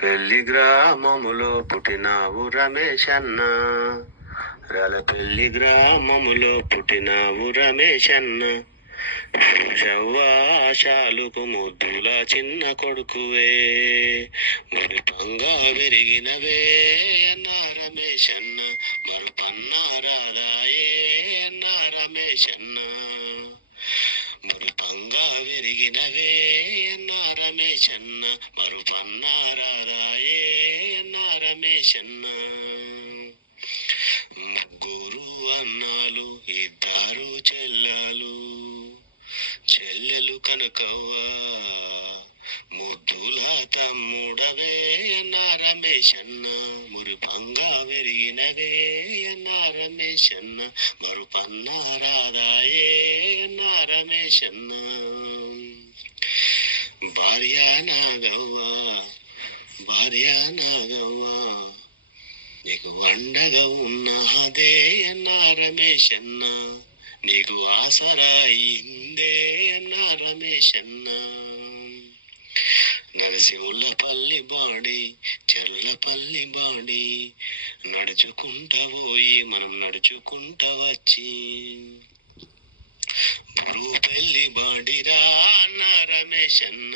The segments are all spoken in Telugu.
పెళ్లి గ్రామములో పుట్టినావు రమేశన్న, పెళ్లి గ్రామములో పుట్టినావు రమేశన్న. శవ్వాశాలుకు ముద్దుల చిన్న కొడుకువే, మురిపంగా పెరిగినవే అన్నా రమేశన్న, మరుపన్నా రాదాయే అన్నా రమేశన్న. మురిపంగా పెరిగినవే అన్నా రమేశన్న, మరుపన్నా రాదాయే అన్నా రమేశన్న. ముగ్గురు అన్నాలు, ఇద్దరు చెల్లెలు, చెల్లెలు కనకవ్వ, ముద్దుల తమ్ముడవే అన్నా రమేశన్న, మురిపంగా పెరిగినవే అన్నా రమేశన్న, మరుపన్నా రాదాయే అన్నా రమేశన్న. భార్య నాగవ్వ, భార్య నాగవ్వ, నీకు అండగా ఉన్నదే అన్నా రమేశన్న, నీకు ఆసరా అయిందే అన్నా రమేశన్న. నరసింహులపల్లి బాడి, చెర్లపల్లి బాడి, నడుచుకుంటా పోయి మనం నడుచుకుంటా వచ్చి, బురుపెల్లి బాడిరా అన్నా రమేశన్న,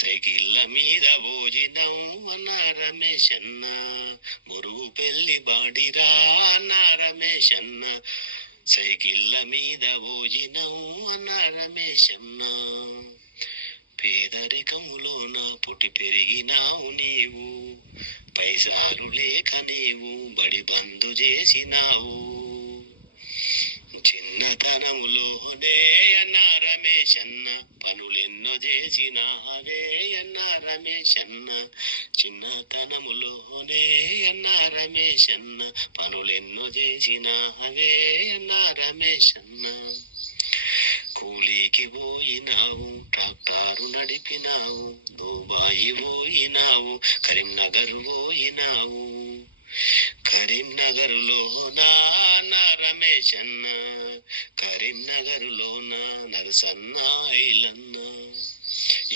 సైకిళ్ళ మీద భోజనం అన్నా రమేశన్న. బురుపెల్లి బాడిరా అన్నా రమేశన్న, సైకిళ్ళ మీద భోజనం అన్నా రమేశన్న. పేదరికములోన పుట్టి పెరిగినావు నీవు, పైసాలు లేక నీవు బడి బంధు చేసినావు. చిన్నతనములోనే అన్నా రమేశన్న, పనులెన్నో చేసినావే అన్నా రమేశన్న. చిన్నతనములోనే అన్నా రమేశన్న, పనులెన్నో చేసినావే అన్నా రమేశన్న. కూలీకి పోయినావు, ట్రాక్టారు నడిపినావు, దుబాయి పోయినావు, కరీంనగర్ పోయినావు. కరీంనగర్లోనా నా రమేశన్న, కరీంనగర్లోనా నరసన్న ఐలన్న.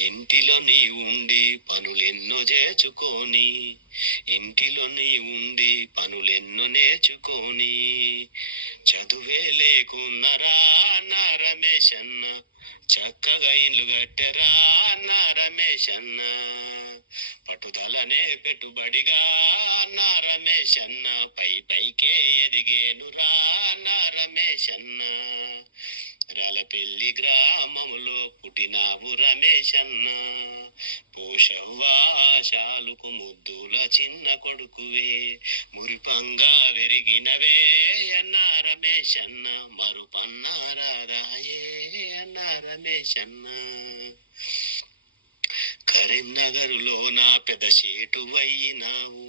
ఇంటిలో నీ ఉండి పనులెన్నో చేసుకొని, ఇంటిలో నీ ఉండి పనులెన్నో నేర్చుకొని, చదువే లేకున్నరా నా రమేశన్న, చక్కగా ఇల్లు కట్టెరా నా రమేశన్న. పట్టుదలనే పెట్టుబడిగా నా రమేశన్న, పై పైకే ఎదిగేనురా నా రమేశన్న. పెళ్లి గ్రామములో పుట్టినావు రమేశన్న, పోషవ్వాశాలుకు ముద్దుల చిన్న కొడుకువే, మురిపంగా పెరిగినవే అన్నా రమేశన్న, మరుపన్నా రాదాయే అన్నా రమేశన్న. కరీంనగరులో నా పెద్ద సేటు వయ్యినావు,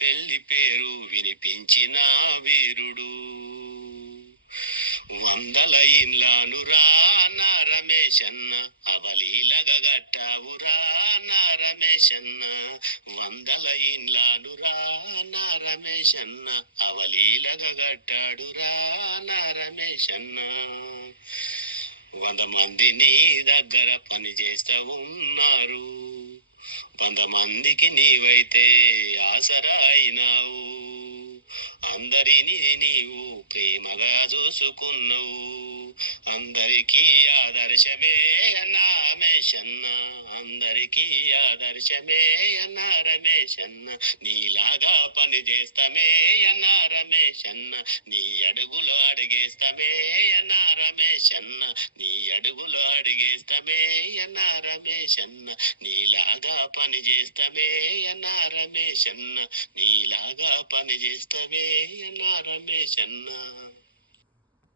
పెళ్లి పేరు వినిపించిన వీరుడు. వందల ఇండ్లానురా నా రమేశన్న, అవలీలగా గట్టావురా నా రమేశన్న. వందల ఇండ్లానురా నా రమేశన్న, అవలీలగా గట్టాడురా నా రమేశన్న. 100 మంది నీ దగ్గర పని చేస్తా ఉన్నారు, 100 మందికి నీవైతే ఆసరా అయినావు. అందరినీ నీవు ప్రేమగా చూసుకున్నావు, అందరికీ ఆదర్శమే అన్నా రమేశన్న, అందరికీ ఆదర్శమే అన్నా రమేశన్న. నీలాగా పని చేస్తామే అన్నా రమేశన్న, నీ అడుగులు అడిగేస్తామే అన్నా రమేశన్న, నీ అడుగులు అడిగేస్తామే అన్నా రమేశన్న. నీలాగా పని చేస్తామే అన్నా రమేశన్న, నీలాగా పని చేస్తామే అన్నా రమేశన్న.